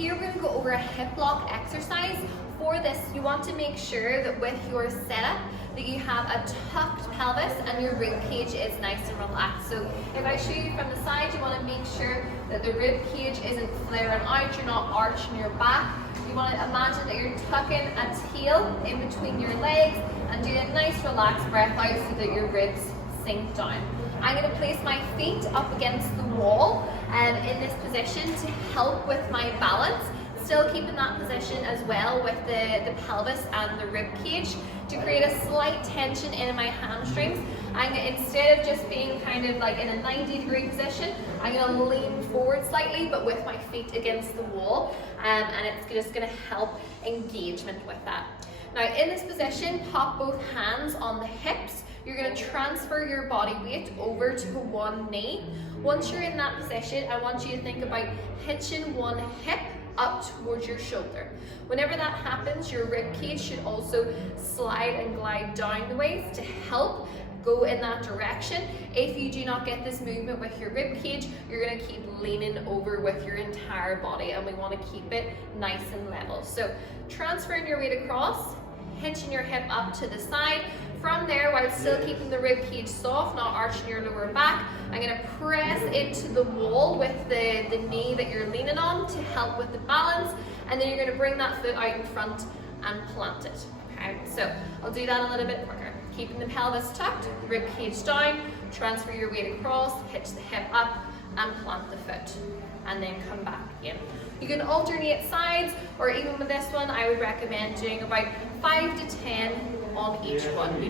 Here we're going to go over a hip lock exercise. For this, you want to make sure that with your setup that you have a tucked pelvis and your rib cage is nice and relaxed. So if I show you from the side, you want to make sure that the rib cage isn't flaring out, you're not arching your back. You want to imagine that you're tucking a tail in between your legs and doing a nice relaxed breath out so that your ribs sink down. I'm going to place my feet up against the wall in this position to help with my balance. Still keeping that position as well with the pelvis and the rib cage to create a slight tension in my hamstrings. Instead of just being kind of like in a 90-degree position, I'm going to lean forward slightly but with my feet against the wall, and it's just going to help engagement with that. Now in this position, pop both hands on the hips. You're going to transfer your body weight over to one knee. Once you're in that position, I want you to think about hitching one hip up towards your shoulder. Whenever that happens, your rib cage should also slide and glide down the waist to help go in that direction. If you do not get this movement with your rib cage, you're going to keep leaning over with your entire body, and we want to keep it nice and level. So transferring your weight across, hitching your hip up to the side. From there, while still keeping the rib cage soft, not arching your lower back, I'm going to press into the wall with the knee that you're leaning on to help with the balance, and then you're going to bring that foot out in front and plant it. Okay, so I'll do that a little bit quicker. Keeping the pelvis tucked, rib cage down, transfer your weight across, hitch the hip up, and plant the foot, and then come back again. You can alternate sides, or even with this one, I would recommend doing about 5 to 10 on each one.